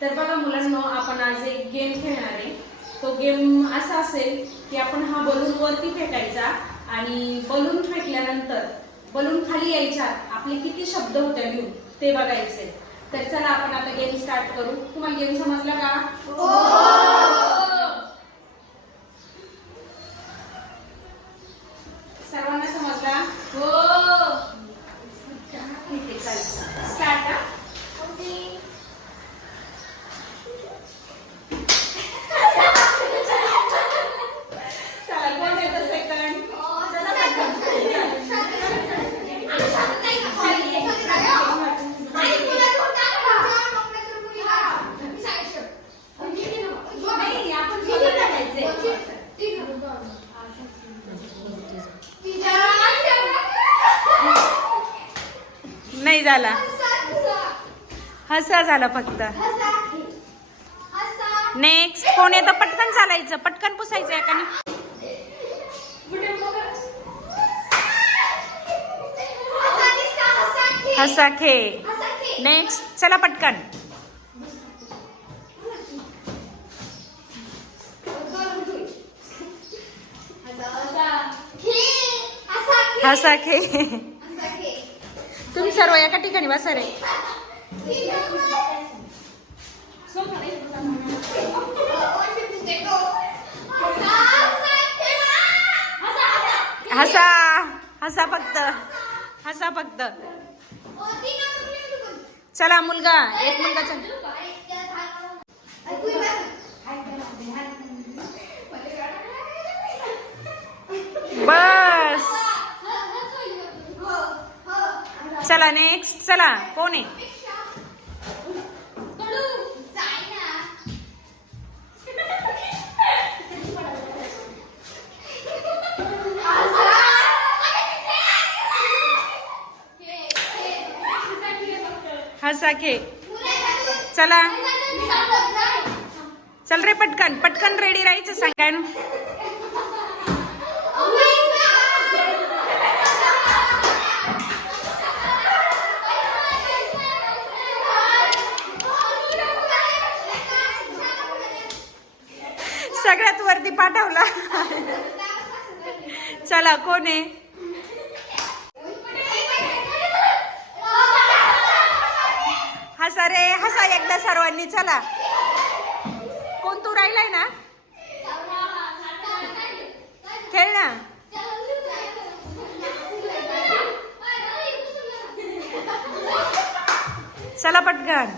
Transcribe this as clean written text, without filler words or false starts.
तर बघा मुलांनो, आपण आज एक गेम खेळणार आहे. तो गेम असा असेल की आपण हा बलून वरती फेकायचा आणि बलून फेकल्यानंतर बलून खाली यायच्या आपले किती शब्द होते लिहून ते बघायचे. तर चला आपण आता गेम स्टार्ट करू. तुम्हाला गेम समजला का? सर्वांना समजला? ठीक आहे, चालेल. स्टार्ट. नाही झाला, हसा झाला फक्त. नेक्स्ट कोण येतं? पटकन चालायचं, पटकन पुसायचं एकाने. हसा खे. नेक्स्ट चला पटकन. हसा खे. तुम्ही सर्व एका ठिकाणी बसा रे. हसा हसा फक्त, हसा फक्त. चला मुलगा, एक मुलगा चल. बस. चला नेक्स्ट. चला कोण आहे? हसा खे. चला चल रे, पटकन पटकन रेडी राहायचं. सांगाय ना. सगळ्यात वरती पाठवला. चला कोण आहे? हसा रे, हसा एकदा सर्वांनी. चला कोण? तू राहिलाय ना, खेळ ना. चला पटकन.